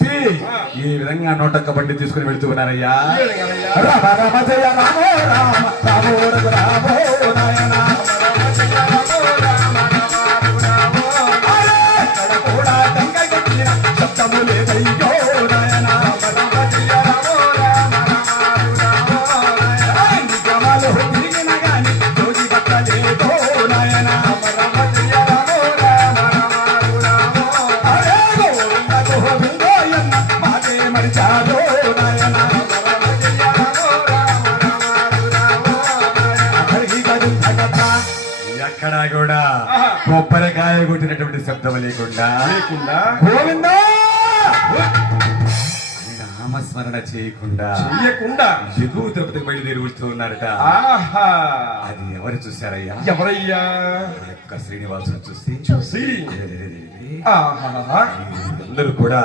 చెప్పి ఈ విధంగా నోటక్క బండి తీసుకుని వెళ్తూ ఉన్నారయ్యా. ఏ విధంగానయ్యా? రామ రామ జయ రామో రామ రామో రఘురామో నాయన ఎక్కడ కూడా గంగ కొట్టిన శబ్దము లేదయ్యో నాయన. నిగమాలు తిరిగిన గాని జోగి భక్త లేదో నాయన. అరే గోవింద గోవిందో ఎన్న మాటే మరిచాదో నాయన. ఎక్కడా కూడా కొబ్బరికాయ కొట్టినటువంటి శబ్దం లేకుండా గోవిందా అని నామస్మరణ చేయకుండా ఎగువ తిరుపతికి బయలుదేరి వస్తూ ఉన్నారట. ఆహా, అది ఎవరు చూశారయ్యా? ఎవరయ్యా? ఆ యొక్క శ్రీనివాసుని చూసి చూసి రే, రే, రే, రే, రే. ఆహా, అందరూ కూడా